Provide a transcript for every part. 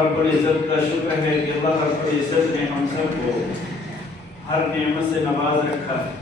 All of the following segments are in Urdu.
رب العزت کا شکر ہے کہ اللہ رب العزت نے ہم سب کو ہر نعمت سے نواز رکھا ہے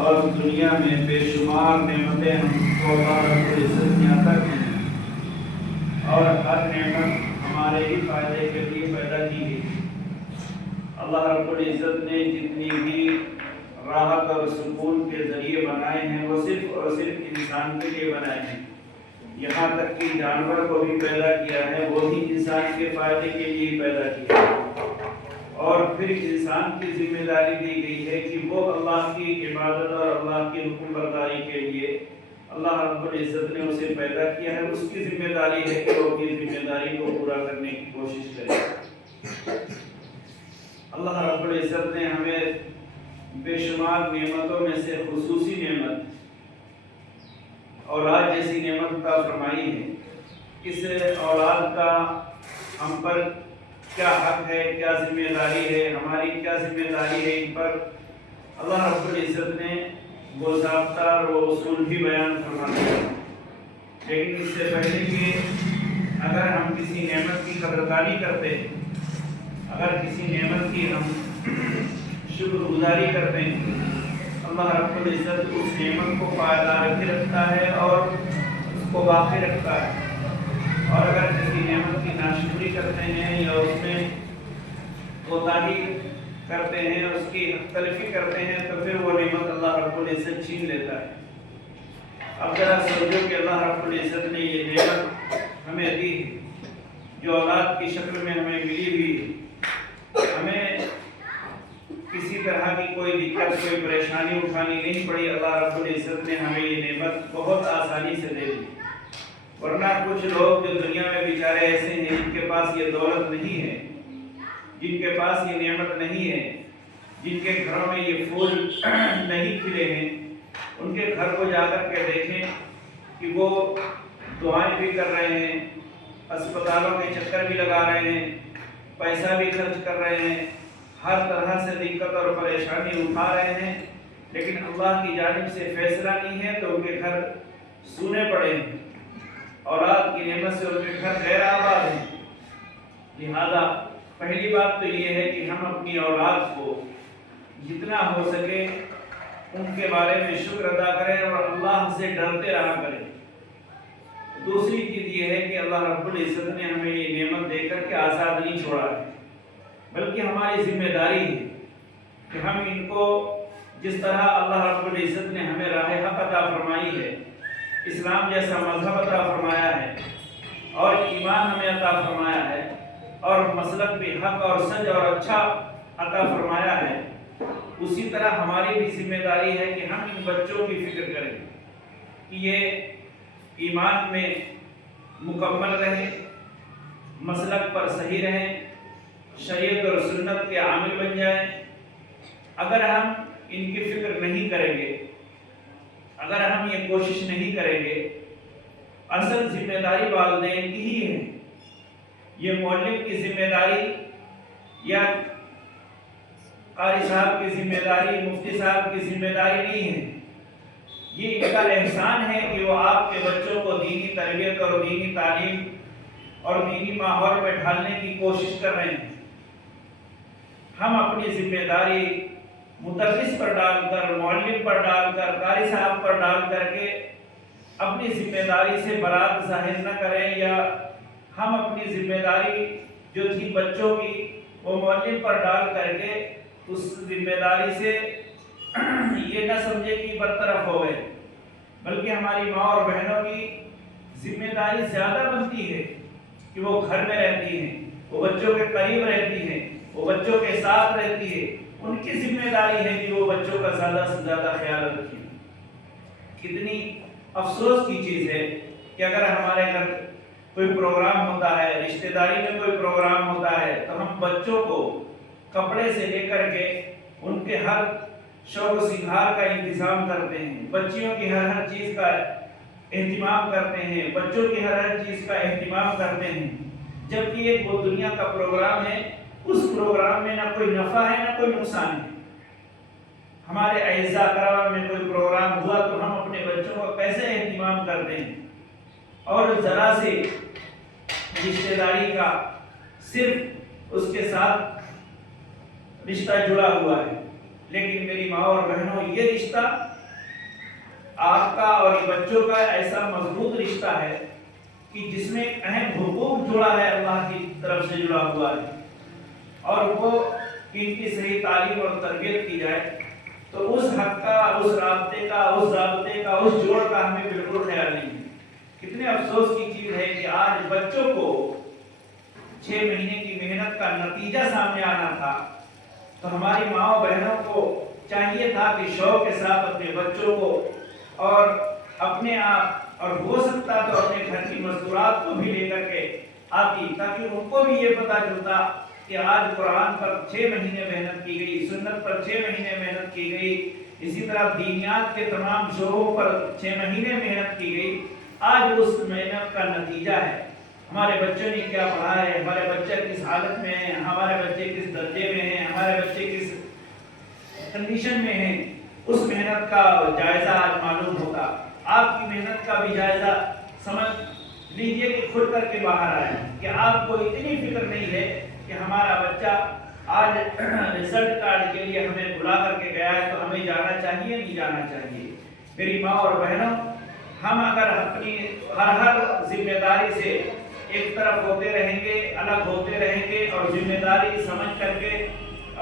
اور دنیا میں بے شمار نعمتیں ہم کو اللہ رب العزت نے عطا کی ہیں اور ہر نعمت ہمارے ہی فائدے کے لیے پیدا کی گئی۔ اللہ رب العزت نے جتنی بھی راحت اور سکون کے ذریعے بنائے ہیں وہ صرف اور صرف انسان کے لیے بنائے ہیں، یہاں تک کہ جانور کو بھی پیدا کیا ہے وہ بھی انسان کے فائدے کے لیے پیدا کیا ہے، اور پھر انسان کی ذمہ داری دی گئی ہے کہ وہ اللہ کی عبادت اور اللہ کی حکم برداری کے لیے اللہ رب العزت نے اسے پیدا کیا ہے، اس کی ذمہ داری ہے کہ وہ اپنی ذمہ داری کو پورا کرنے کی کوشش کرے۔ اللہ رب العزت نے ہمیں بے شمار نعمتوں میں سے خصوصی نعمت اولاد جیسی نعمت عطا فرمائی ہے۔ اس اولاد کا ہم پر کیا حق ہے، کیا ذمہ داری ہے، ہماری کیا ذمہ داری ہے، ان پر اللہ رب العزت نے وہ ضابطہ اور وہ اصول بھی بیان فرما دیا۔ لیکن اس سے پہلے کہ اگر ہم کسی نعمت کی قدردانی کرتے ہیں، اگر کسی نعمت کی ہم شکر گزاری کرتے ہیں، اللہ رب العزت اس نعمت کو پائیدار بھی رکھتا ہے اور اس کو باقی رکھتا ہے، اور اگر کسی نعمت کی ناشکری کرتے ہیں یا اس میں کوتاہی کرتے ہیں، اس کی حق تلفی کرتے ہیں، تو پھر وہ نعمت اللہ رب العزت چھین لیتا ہے۔ اب ذرا سوچو کہ اللہ رب العزت نے یہ نعمت ہمیں دی ہے، جو اولاد کی شکل میں ہمیں ملی ہوئی ہے، ہمیں کسی طرح کی کوئی دقت، کوئی پریشانی اٹھانی نہیں پڑی، اللہ رب العزت نے ہمیں یہ نعمت بہت آسانی سے دے دی۔ ورنہ کچھ لوگ جو دنیا میں بیچارے ایسے ہیں جن کے پاس یہ دولت نہیں ہے، جن کے پاس یہ نعمت نہیں ہے، جن کے گھروں میں یہ پھول نہیں کھلے ہیں، ان کے گھر کو جا کر کے دیکھیں کہ وہ دعائیں بھی کر رہے ہیں، اسپتالوں کے چکر بھی لگا رہے ہیں، پیسہ بھی خرچ کر رہے ہیں، ہر طرح سے دقت اور پریشانی اٹھا رہے ہیں، لیکن اللہ کی جانب سے فیصلہ نہیں ہے تو ان کے گھر سونے پڑے ہیں، اولاد کی نعمت سے ان کے گھر غیر آباد ہیں۔ لہذا پہلی بات تو یہ ہے کہ ہم اپنی اولاد کو جتنا ہو سکے ان کے بارے میں شکر ادا کریں اور اللہ سے ڈرتے رہا کریں۔ دوسری چیز یہ ہے کہ اللہ رب العزت نے ہمیں یہ نعمت دے کر کے آزاد نہیں چھوڑا ہے، بلکہ ہماری ذمہ داری ہے کہ ہم ان کو جس طرح اللہ رب العزت نے ہمیں راہ حق عطا فرمائی ہے، اسلام جیسا مذہب عطا فرمایا ہے اور ایمان ہمیں عطا فرمایا ہے اور مسلک بھی حق اور سچ اور اچھا عطا فرمایا ہے، اسی طرح ہماری بھی ذمہ داری ہے کہ ہم ان بچوں کی فکر کریں کہ یہ ایمان میں مکمل رہیں، مسلک پر صحیح رہیں، شریعت اور سنت کے عامل بن جائیں۔ اگر ہم ان کی فکر نہیں کریں گے، اگر ہم یہ کوشش نہیں کریں گے، اصل ذمہ داری والدین کی ہی ہے، یہ معلم کی ذمہ داری یا قاری صاحب کی ذمہ داری، مفتی صاحب کی ذمہ داری نہیں ہے، یہ ان کا احسان ہے کہ وہ آپ کے بچوں کو دینی تربیت اور دینی تعلیم اور دینی ماحول میں ڈھالنے کی کوشش کر رہے ہیں۔ ہم اپنی ذمہ داری مدرس پر ڈال کر، معلم پر ڈال کر، قاری صاحب پر ڈال کر کے اپنی ذمہ داری سے برات ظاہر نہ کریں، یا ہم اپنی ذمہ داری جو تھی بچوں کی وہ معلم پر ڈال کر کے اس ذمہ داری سے یہ نہ سمجھے کہ برطرف ہو گئے، بلکہ ہماری ماں اور بہنوں کی ذمہ داری زیادہ بنتی ہے کہ وہ گھر میں رہتی ہیں، وہ بچوں کے قریب رہتی ہیں، وہ بچوں کے ساتھ رہتی ہے، ان کی ذمہ داری ہے کہ وہ بچوں کا زیادہ سے زیادہ خیال رکھیں۔ کتنی افسوس کی چیز ہے کہ اگر ہمارے گھر کوئی پروگرام ہوتا ہے، رشتہ داری میں کوئی پروگرام ہوتا ہے، تو ہم بچوں کو کپڑے سے لے کر کے ان کے ہر شوق و سنگھار کا انتظام کرتے ہیں، بچیوں کی ہر چیز کا اہتمام کرتے ہیں، بچوں کی ہر چیز کا اہتمام کرتے ہیں، جبکہ ایک وہ دنیا کا پروگرام ہے، اس پروگرام میں نہ کوئی نفع ہے نہ کوئی نقصان ہے۔ ہمارے اعزاء کرام میں کوئی پروگرام ہوا تو ہم اپنے بچوں کو کیسے اہتمام کرتے ہیں، اور ذرا سے رشتہ داری کا صرف اس کے ساتھ رشتہ جڑا ہوا ہے، لیکن میری ماں اور بہنوں، یہ رشتہ آپ کا اور بچوں کا ایسا مضبوط رشتہ ہے کہ جس میں اہم حقوق جڑا ہے، اللہ کی طرف سے جڑا ہوا ہے، اور وہ ان کی صحیح تعلیم اور تربیت کی جائے تو اس حق کا، اس رابطے کا، اس ضابطے کا، اس جوڑ کا ہمیں بالکل خیال نہیں ہے۔ کتنے افسوس کی چیز ہے کہ آج بچوں کو 6 مہینے کی محنت کا نتیجہ سامنے آنا تھا، تو ہماری ماں بہنوں کو چاہیے تھا کہ شوق کے ساتھ اپنے بچوں کو اور اپنے آپ، اور ہو سکتا تو اپنے گھر کی مستورات کو بھی لے کر کے آتی، تاکہ ان کو بھی یہ پتا چلتا کہ آج قرآن پر 6 مہینے محنت کی گئی، سنت پر 6 مہینے محنت کی گئی، اسی طرح دینیات کے تمام شعبوں پر 6 مہینے محنت کی گئی، آج اس محنت کا نتیجہ ہے۔ ہمارے بچوں نے کیا پڑھا ہے، ہمارے بچے کس حالت میں ہیں، ہمارے بچے کس درجے میں ہیں، ہمارے بچے کس کنڈیشن میں ہیں، اس محنت کا جائزہ آج معلوم ہوتا۔ آپ کی محنت کا بھی جائزہ سمجھ لیجئے کہ کھل کر کے باہر آئے کہ آپ کو اتنی فکر نہیں ہے کہ ہمارا بچہ آج رزلٹ کارڈ کے لیے ہمیں بلا کر کے گیا ہے تو ہمیں جانا چاہیے نہیں جانا چاہیے۔ میری ماں اور بہنوں، ہم اگر اپنی ہر ذمہ داری سے ایک طرف ہوتے رہیں گے، الگ ہوتے رہیں گے اور ذمہ داری سمجھ کر کے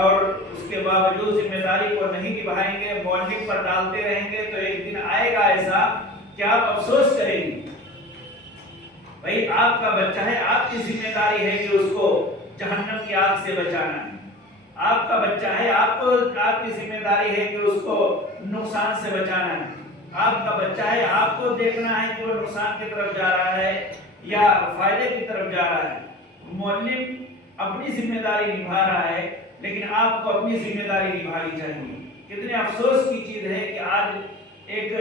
اور اس کے باوجود ذمہ داری کو نہیں نبھائیں گے، مولڈنگ پر ڈالتے رہیں گے، تو ایک دن آئے گا ایسا کہ آپ افسوس کریں گے۔ بھائی آپ کا بچہ ہے، آپ کی ذمہ داری ہے کہ اس کو جہنم کی آگ سے بچانا ہے۔ آپ کا بچہ ہے، آپ کی ذمہ داری ہے کہ اس کو نقصان سے بچانا ہے۔ آپ کا بچہ ہے، آپ کو دیکھنا ہے کہ وہ نقصان کی طرف جا رہا ہے یا فائدے کی طرف جا رہا ہے۔ معلم اپنی ذمہ داری نبھا رہا ہے، لیکن آپ کو اپنی ذمہ داری نبھانی چاہیے۔ کتنے افسوس کی چیز ہے کہ آج ایک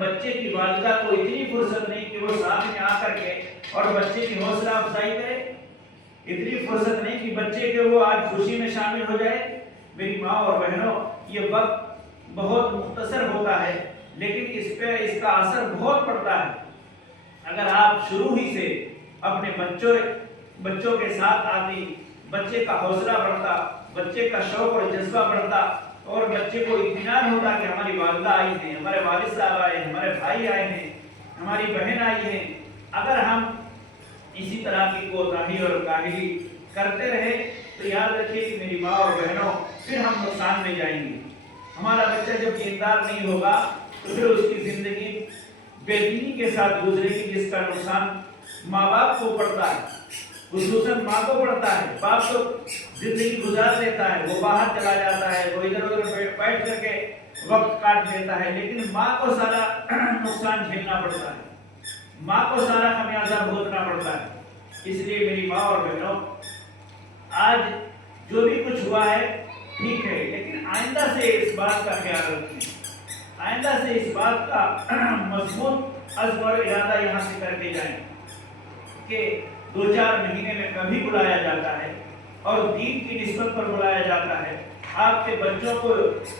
بچے کی والدہ کو اتنی فرصت نہیں کہ وہ سامنے آ کر کے اور بچے کی حوصلہ افزائی کرے، اتنی فرصت نہیں کہ بچے کے وہ آج خوشی میں شامل ہو جائے۔ میری ماں اور بہنوں، یہ وقت بہت مختصر ہوتا ہے، لیکن اس پہ اس کا اثر بہت پڑتا ہے۔ اگر آپ شروع ہی سے اپنے بچوں کے ساتھ آتی، بچے کا حوصلہ بڑھتا، بچے کا شوق اور جذبہ بڑھتا، اور بچے کو اطمینان ہوتا کہ ہماری والدہ آئی ہیں، ہمارے والد صاحب آئے ہیں، ہمارے بھائی آئے ہیں، ہماری بہن آئی ہیں۔ اگر ہم اسی طرح کی کوتاہی اور کاہلی کرتے رہے تو یاد رکھیے کہ میری ماں اور بہنوں، پھر ہم نقصان میں جائیں گے۔ ہمارا بچہ جب دیندار نہیں ہوگا تو پھر اس کی زندگی بے دینی کے ساتھ گزرے گی، جس کا نقصان ماں باپ کو پڑتا ہے، خصوصاً ماں کو پڑتا ہے۔ باپ تو زندگی گزار لیتا ہے، وہ باہر چلا جاتا ہے، وہ ادھر ادھر بیٹھ کر کے وقت کاٹ لیتا ہے، لیکن ماں کو سارا نقصان جھیلنا پڑتا ہے، ماں کو سارا خمیازہ بھگتنا پڑتا ہے۔ اس لیے میری ماں اور بہنوں، آج جو بھی کچھ ہوا ہے ٹھیک ہے، لیکن آئندہ سے اس بات کا خیال رکھیں، آئندہ سے اس بات کا مضبوط عزم اور ارادہ یہاں سے کر کے جائیں کہ 2-4 مہینے میں کبھی بلایا جاتا ہے اور دین کی نسبت پر بلایا جاتا ہے، آپ کے بچوں کو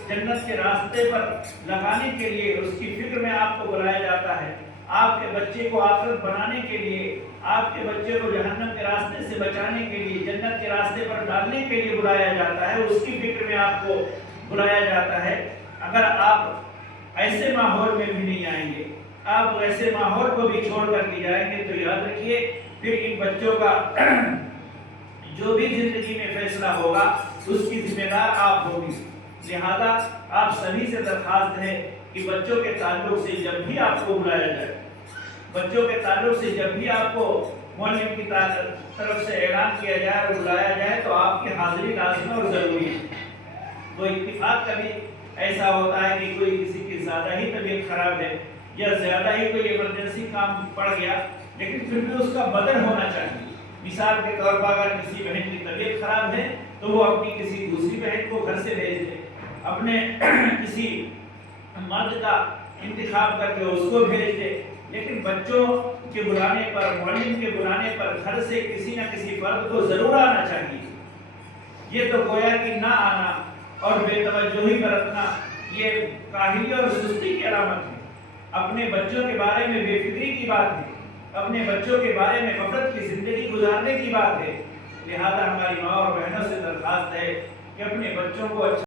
جنت کے راستے پر لگانے کے لیے اس کی فکر میں آپ کو بلایا جاتا ہے، آپ کے بچے کو آخرت بنانے کے لیے، آپ کے بچے کو جہنم کے راستے سے بچانے کے لیے، جنت کے راستے پر ڈالنے کے لیے بلایا جاتا ہے، اس کی فکر میں آپ کو بلایا جاتا ہے۔ اگر آپ ایسے ماحول میں بھی نہیں آئیں گے، آپ ایسے ماحول کو بھی چھوڑ کر کے جائیں گے، تو یاد رکھیے پھر ان بچوں کا جو بھی زندگی میں فیصلہ ہوگا اس کی ذمہ دار آپ ہوگی۔ لہذا آپ سبھی سے درخواست ہے کہ بچوں کے تعلق سے جب بھی آپ کو بلایا جائے، بچوں کے تعلق سے جب بھی آپ کو معلم کی طرف سے اعلان کیا جائے اور بلایا جائے تو آپ کی حاضری لازم اور ضروری ہے۔ تو اتفاق کبھی ایسا ہوتا ہے کہ کوئی کسی کی زیادہ ہی طبیعت خراب ہے یا زیادہ ہی کوئی ایمرجنسی کام پڑ گیا، لیکن پھر بھی اس کا بدل ہونا چاہیے۔ مثال کے طور پر اگر کسی بہن کی طبیعت خراب ہے تو وہ اپنی کسی دوسری بہن کو گھر سے بھیج دے، اپنے کسی مرد کا انتخاب کر کے اس کو بھیج دے، لیکن بچوں کے بلانے پر، معلم کے بلانے پر گھر سے کسی نہ کسی فرد کو ضرور آنا چاہیے۔ یہ تو گویا کہ نہ آنا اور بے توجہی برتنا یہ کاہلی اور سستی کی علامت ہے، اپنے بچوں کے بارے میں بے فکری کی بات ہے۔ اپنے بچوں کے بارے میں غفلت کی زندگی گزارنے کی بات ہے. لہذا ہماری ماں اور بہنوں سے درخواست ہے کہ اپنے بچوں کو اچھا